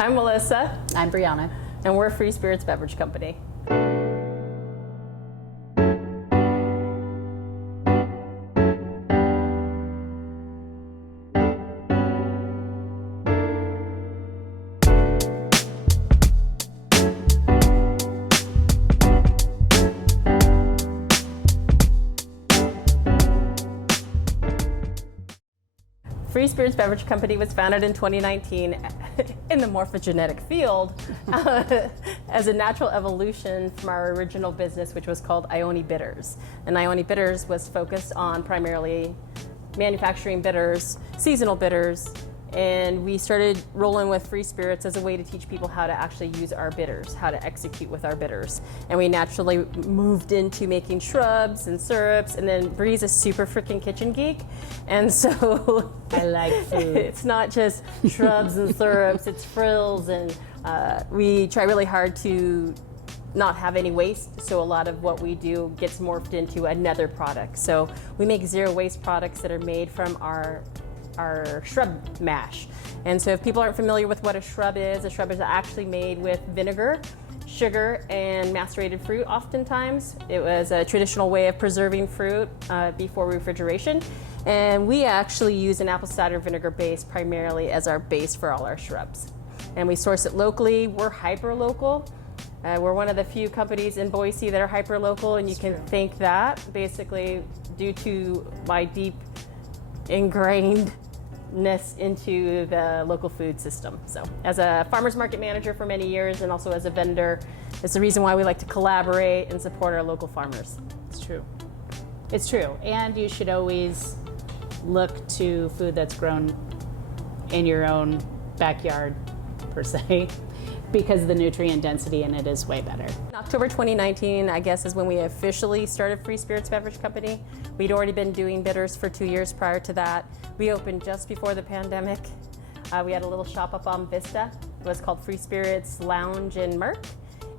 I'm Melissa. I'm Brianna. And we're Free Spirits Beverage Company. Free Spirits Beverage Company was founded in 2019 in the morphogenetic field as a natural evolution from our original business, which was called Ione Bitters. And Ione Bitters was focused on primarily manufacturing bitters, seasonal bitters, and we started rolling with Free Spirits as a way to teach people how to actually use our bitters, how to execute with our bitters. And we naturally moved into making shrubs and syrups, and then Bree's a super freaking kitchen geek, and so I like food. It's not just shrubs and syrups, it's frills, and we try really hard to not have any waste, so a lot of what we do gets morphed into another product. So we make zero waste products that are made from our shrub mash. And so if people aren't familiar with what a shrub is actually made with vinegar, sugar, and macerated fruit oftentimes. It was a traditional way of preserving fruit before refrigeration. And we actually use an apple cider vinegar base primarily as our base for all our shrubs. And we source it locally. We're hyper-local. We're one of the few companies in Boise that are hyper-local, and you can thank that basically due to my deep ingrainedness into the local food system. So as a farmer's market manager for many years and also as a vendor, it's the reason why we like to collaborate and support our local farmers. It's true. It's true. And you should always look to food that's grown in your own backyard, per se, because the nutrient density in it is way better. In October 2019, I guess, is when we officially started Free Spirits Beverage Company. We'd already been doing bitters for 2 years prior to that. We opened just before the pandemic. We had a little shop up on Vista. It was called Free Spirits Lounge in Merck.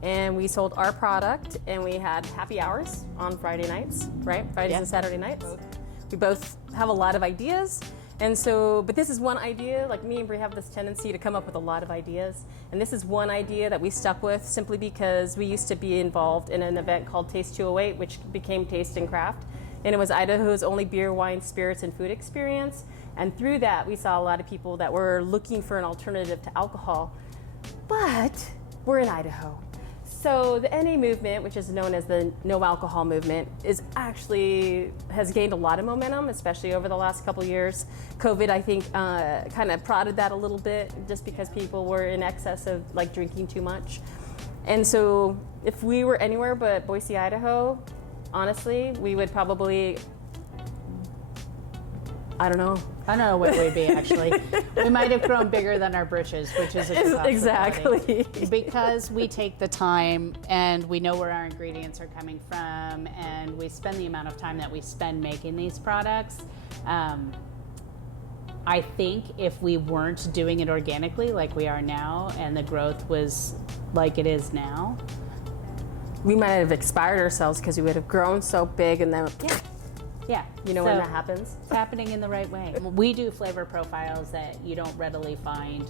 And we sold our product, and we had happy hours on Friday nights, right? Fridays and Saturday nights. We both have a lot of ideas. And so, but this is one idea, like me and Brie have this tendency to come up with a lot of ideas. And this is one idea that we stuck with simply because we used to be involved in an event called Taste 208, which became Taste and Craft. And it was Idaho's only beer, wine, spirits, and food experience. And through that, we saw a lot of people that were looking for an alternative to alcohol. But we're in Idaho. So the NA movement, which is known as the no alcohol movement, has gained a lot of momentum, especially over the last couple years. COVID, I think, kind of prodded that a little bit just because people were in excess of like drinking too much. And so if we were anywhere but Boise, Idaho, honestly, we would probably, I don't know what we'd be actually. We might have grown bigger than our britches, which is a good possibility. Exactly. Because we take the time and we know where our ingredients are coming from, and we spend the amount of time that we spend making these products. I think if we weren't doing it organically like we are now, and the growth was like it is now, we might have expired ourselves because we would have grown so big and then yeah. You know, when that happens? It's happening in the right way. We do flavor profiles that you don't readily find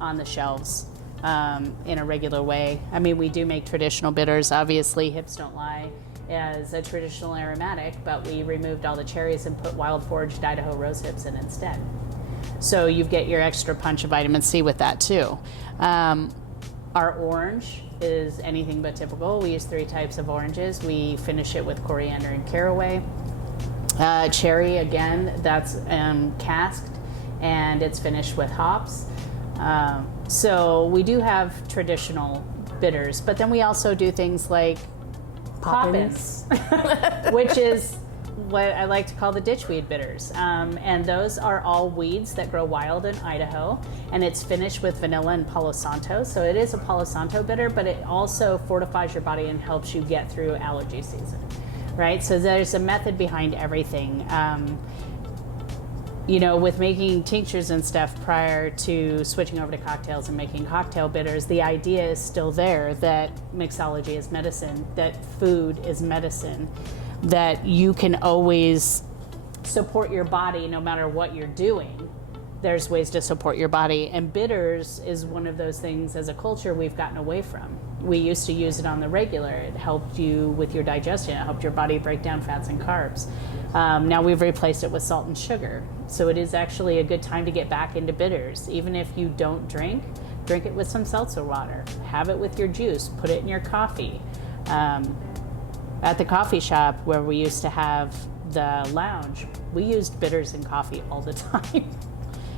on the shelves in a regular way. I mean, we do make traditional bitters. Obviously, Hips Don't Lie as a traditional aromatic, but we removed all the cherries and put wild foraged Idaho rose hips in instead. So you get your extra punch of vitamin C with that too. Our orange is anything but typical. We use 3 types of oranges. We finish it with coriander and caraway. Cherry, again, that's casked, and it's finished with hops. So we do have traditional bitters, but then we also do things like poppins, which is what I like to call the ditchweed bitters. And those are all weeds that grow wild in Idaho, and it's finished with vanilla and Palo Santo. So it is a Palo Santo bitter, but it also fortifies your body and helps you get through allergy season. Right, so there's a method behind everything. You know, with making tinctures and stuff prior to switching over to cocktails and making cocktail bitters, the idea is still there that mixology is medicine, that food is medicine, that you can always support your body no matter what you're doing there's ways to support your body. And bitters is one of those things as a culture we've gotten away from. We used to use it on the regular. It helped you with your digestion. It helped your body break down fats and carbs. Now we've replaced it with salt and sugar. So it is actually a good time to get back into bitters. Even if you don't drink it with some seltzer water. Have it with your juice. Put it in your coffee. At the coffee shop where we used to have the lounge, we used bitters in coffee all the time.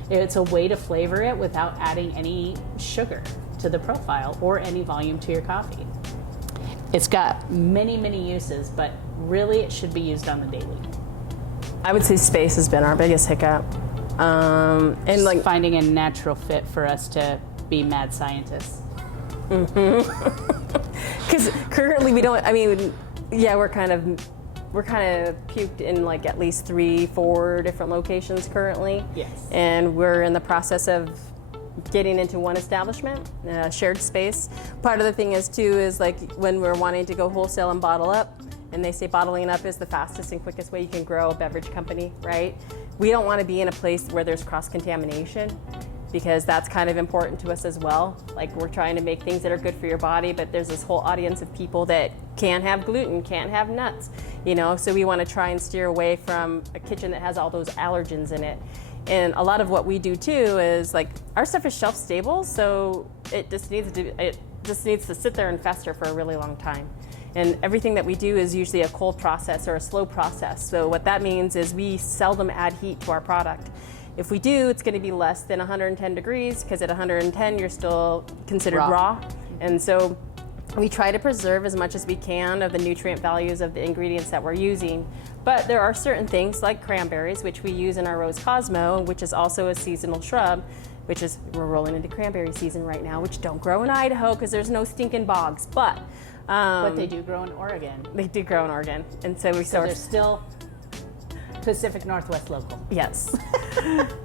It's a way to flavor it without adding any sugar to the profile or any volume to your coffee. It's got many, many uses, but really it should be used on the daily. I would say space has been our biggest hiccup. And like finding a natural fit for us to be mad scientists. Because currently we don't, I mean, yeah, we're kind of puked in like at least 3-4 different locations currently. Yes. And we're in the process of getting into one establishment, shared space. Part of the thing is too, is like when we're wanting to go wholesale and bottle up, and they say bottling up is the fastest and quickest way you can grow a beverage company, right? We don't want to be in a place where there's cross-contamination, because that's kind of important to us as well. Like, we're trying to make things that are good for your body, but there's this whole audience of people that can't have gluten, can't have nuts, you know, so we want to try and steer away from a kitchen that has all those allergens in it. And a lot of what we do too is like, our stuff is shelf stable, so it just needs to sit there and fester for a really long time. And everything that we do is usually a cold process or a slow process. So what that means is we seldom add heat to our product. If we do, it's going to be less than 110 degrees, because at 110 you're still considered raw. And so we try to preserve as much as we can of the nutrient values of the ingredients that we're using. But there are certain things like cranberries, which we use in our Rose Cosmo, which is also a seasonal shrub, which is, we're rolling into cranberry season right now, which don't grow in Idaho because there's no stinking bogs. But they do grow in Oregon. They do grow in Oregon. And so they're still Pacific Northwest local. Yes.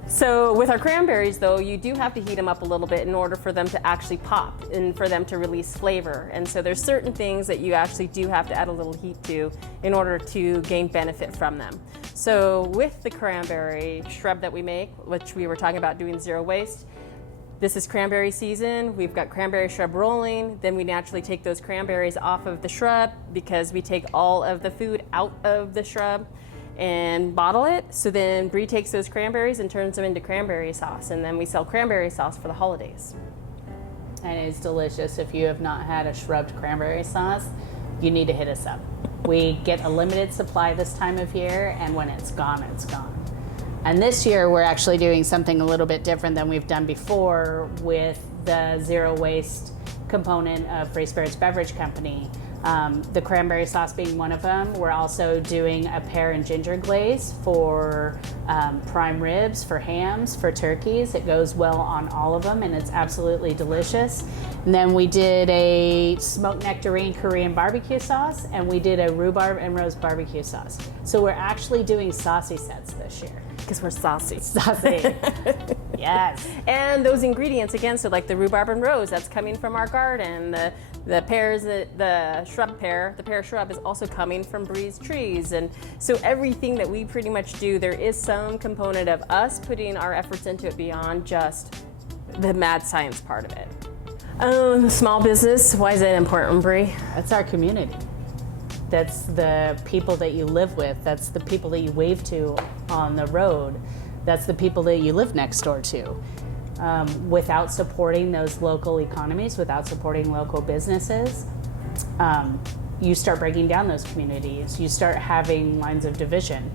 So with our cranberries though, you do have to heat them up a little bit in order for them to actually pop and for them to release flavor. And so there's certain things that you actually do have to add a little heat to in order to gain benefit from them. So with the cranberry shrub that we make, which we were talking about doing zero waste, this is cranberry season. We've got cranberry shrub rolling. Then we naturally take those cranberries off of the shrub because we take all of the food out of the shrub and bottle it. So then Bree takes those cranberries and turns them into cranberry sauce, and then we sell cranberry sauce for the holidays. And it's delicious. If you have not had a shrubbed cranberry sauce, you need to hit us up. We get a limited supply this time of year, and when it's gone, it's gone. And this year we're actually doing something a little bit different than we've done before with the zero waste component of Free Spirits Beverage Company. The cranberry sauce being one of them. We're also doing a pear and ginger glaze for prime ribs, for hams, for turkeys. It goes well on all of them, and it's absolutely delicious. And then we did a smoked nectarine Korean barbecue sauce, and we did a rhubarb and rose barbecue sauce. So we're actually doing saucy sets this year. Because we're saucy. Saucy. Yes. And those ingredients, again, so like the rhubarb and rose, that's coming from our garden. The pears, the pear shrub is also coming from Bree's trees. And so everything that we pretty much do, there is some component of us putting our efforts into it beyond just the mad science part of it. Small business, why is that important, Bree? That's our community. That's the people that you live with. That's the people that you wave to on the road. That's the people that you live next door to. Without supporting those local economies, without supporting local businesses, you start breaking down those communities. You start having lines of division.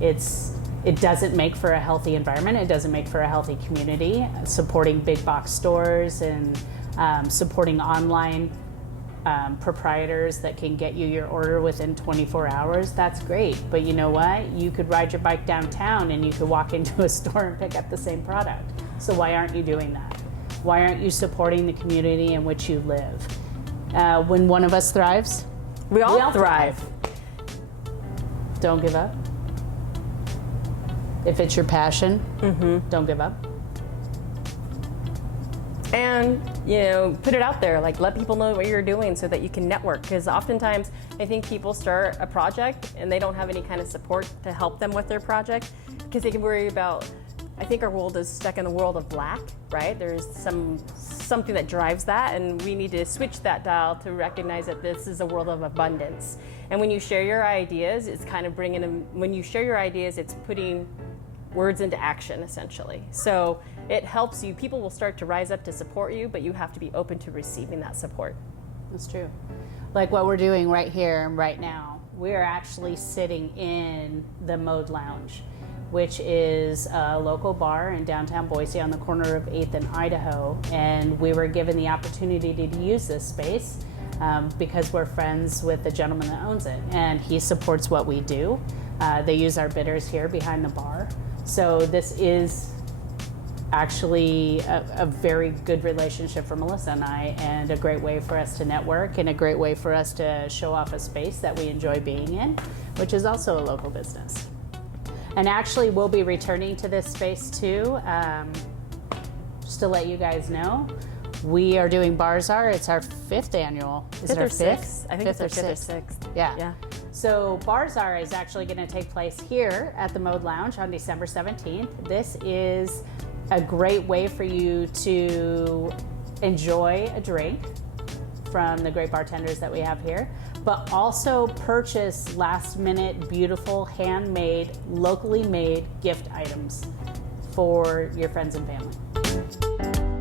It doesn't make for a healthy environment. It doesn't make for a healthy community. Supporting big box stores and supporting online proprietors that can get you your order within 24 hours, that's great. But you know what? You could ride your bike downtown and you could walk into a store and pick up the same product. So why aren't you doing that? Why aren't you supporting the community in which you live? When one of us thrives, we all thrive. Don't give up. If it's your passion, don't give up. And, you know, put it out there, like let people know what you're doing so that you can network. Because oftentimes I think people start a project and they don't have any kind of support to help them with their project because they can worry about I think our world is stuck in the world of black, right? There's something that drives that, and we need to switch that dial to recognize that this is a world of abundance. And when you share your ideas, it's kind of bringing them, when you share your ideas, it's putting words into action, essentially. So it helps you, people will start to rise up to support you, but you have to be open to receiving that support. That's true. Like what we're doing right here, right now, we're actually sitting in the Mode Lounge, which is a local bar in downtown Boise on the corner of 8th and Idaho. And we were given the opportunity to use this space because we're friends with the gentleman that owns it, and he supports what we do. They use our bitters here behind the bar. So this is actually a very good relationship for Melissa and I, and a great way for us to network, and a great way for us to show off a space that we enjoy being in, which is also a local business. And actually, we'll be returning to this space too. Just to let you guys know, we are doing Barzar. It's our 5th annual. Is it our 5th? I think it's our 5th or 6th. Yeah. So Barzar is actually going to take place here at the Mode Lounge on December 17th. This is a great way for you to enjoy a drink from the great bartenders that we have here, but also purchase last-minute, beautiful, handmade, locally made gift items for your friends and family.